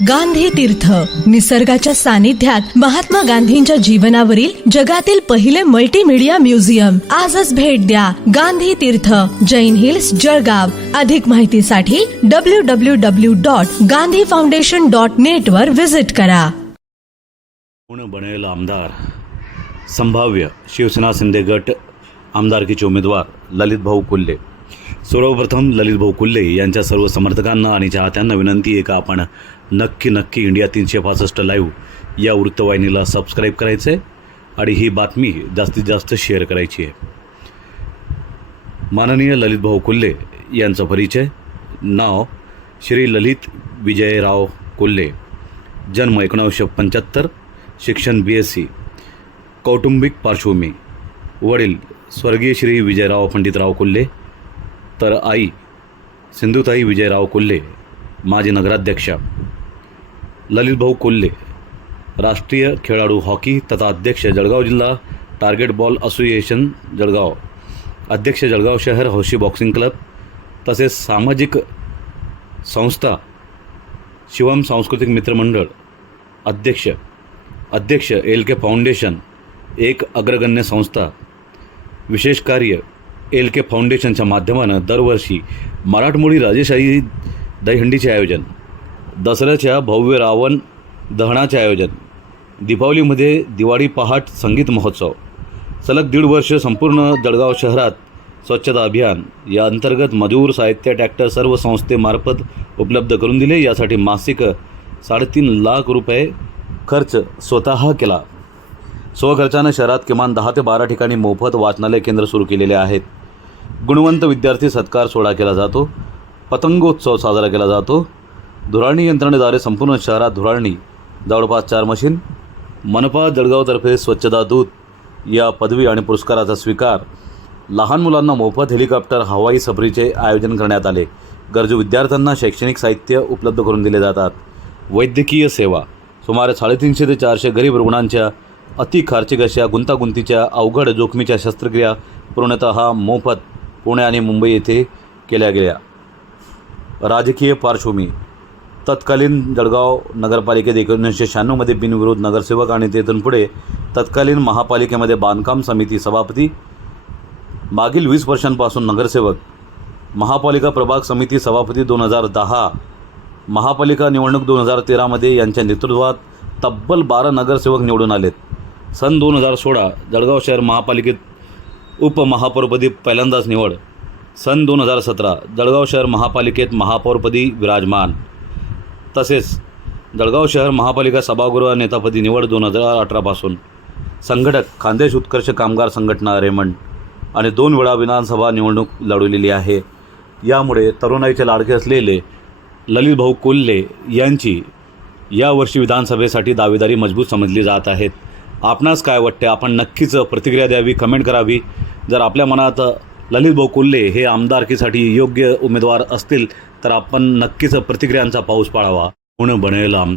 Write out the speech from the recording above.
गांधी तीर्थ. निसर्गाच्या सानिध्यात महात्मा गांधींच्या जीवनावरील जगातील पहिले मल्टीमीडिया म्युझियम आजच भेट द्या गांधी तीर्थ. जैन हिल्स जळगाव. अधिक माहितीसाठी W W W dot Gandhi foundation dot net वर व्हिजिट करा. कोण बनेल आमदार. संभाव्य शिवसेना शिंदे गट आमदारकीचे उमेदवार ललित भाऊ कोल्हे सर्वप्रथम ललित भाऊ कुल्ले यांच्या सर्व समर्थकांना आणि चाहत्यांना विनंती आहे का आपण नक्की नक्की इंडिया तीनशे पासष्ट लाईव्ह या वृत्तवाहिनीला सबस्क्राईब करायचं आहे आणि ही बातमी जास्तीत जास्त शेअर करायची आहे. माननीय ललित भाऊ कुल्ले यांचा परिचय. नाव श्री ललित विजयराव कोल्हे जन्म एकोणावीसशे पंच्याहत्तर शिक्षण बी एस सी कौटुंबिक पार्श्वभूमी. वडील स्वर्गीय श्री विजयराव पंडितराव कोल्हे तर आई सिंधुताई विजयराव कोल्हे माजी नगराध्यक्षा ललितभाऊ कोल्हे राष्ट्रीय खेळाडू हॉकी तथा अध्यक्ष जळगाव जिल्हा टार्गेट बॉल असोसिएशन जळगाव अध्यक्ष जळगाव शहर हौशी बॉक्सिंग क्लब तसेच सामाजिक संस्था शिवम सांस्कृतिक मित्रमंडळ अध्यक्ष अध्यक्ष एल के फाउंडेशन एक अग्रगण्य संस्था विशेष कार्य एल के फाउंडेशनच्या माध्यमानं दरवर्षी मराठमोळी राजेशाही दहीहंडीचे आयोजन दसऱ्याच्या भव्य रावण दहनाचे आयोजन दीपावलीमध्ये दिवाळी पहाट संगीत महोत्सव सलग दीड वर्ष संपूर्ण जळगाव शहरात स्वच्छता अभियान या अंतर्गत मजूर साहित्य टॅक्टर सर्व संस्थेमार्फत उपलब्ध करून दिले. यासाठी मासिक साडेतीन लाख रुपये खर्च स्वतः केला. स्वखर्चानं शहरात किमान दहा ते बारा ठिकाणी मोफत वाचनालय केंद्र सुरू केलेले आहेत. गुणवंत विद्यार्थी सत्कार सोहळा केला जातो. पतंगोत्सव साजरा केला जातो. धुराळणी यंत्रणेद्वारे संपूर्ण शहरात धुराळणी जवळपास चार मशीन मनपा जळगावतर्फे स्वच्छता दूत या पदवी आणि पुरस्काराचा स्वीकार लहान मुलांना मोफत हेलिकॉप्टर हवाई सफरीचे आयोजन करण्यात आले. गरजू विद्यार्थ्यांना शैक्षणिक साहित्य उपलब्ध करून दिले जातात. वैद्यकीय सेवा सुमारे साडेतीनशे ते चारशे गरीब रुग्णांच्या अति खार्चिक अशा गुंतागुंतीच्या अवघड जोखमीच्या शस्त्रक्रिया पूर्णतः मोफत पुणे आणि मुंबई येथे केल्या गेल्या. राजकीय पार्श्वभूमी. तत्कालीन जळगाव नगरपालिकेत एकोणीसशे शहाण्णवमध्ये बिनविरोध नगरसेवक आणि तेथून पुढे तत्कालीन महापालिकेमध्ये बांधकाम समिती सभापती. मागील वीस वर्षांपासून नगरसेवक. महापालिका प्रभाग समिती सभापती दोन हजार दहा. महापालिका निवडणूक दोन हजार तेरामध्ये यांच्या नेतृत्वात तब्बल बारा नगरसेवक निवडून आलेत. सन दोन हजार सोळा जळगाव शहर महापालिकेत उपमहापौरपदी पहिल्यांदाच निवड. सन दोन हजार सतरा जळगाव शहर महापालिकेत महापौरपदी विराजमान. तसेच जळगाव शहर महापालिका सभागृह नेतापदी निवड दोन हजार अठरापासून. संघटक खानदेश उत्कर्ष कामगार संघटना रेमंड आणि दोन वेळा विधानसभा निवडणूक लढवलेली आहे. यामुळे तरुणाईचे लाडके असलेले ललितभाऊ कोल्हे यांची यावर्षी विधानसभेसाठी दावेदारी मजबूत समजली जात आहेत. आपणास काय वाटते आपण नक्कीच प्रतिक्रिया द्यावी कमेंट करावी. जर आपल्या मनात ललित भाऊ कोल्हे हे आमदारकीसाठी योग्य उमेदवार असतील तर आपण नक्कीच प्रतिक्रियांचा पाऊस पाळावा कोण बनेल आम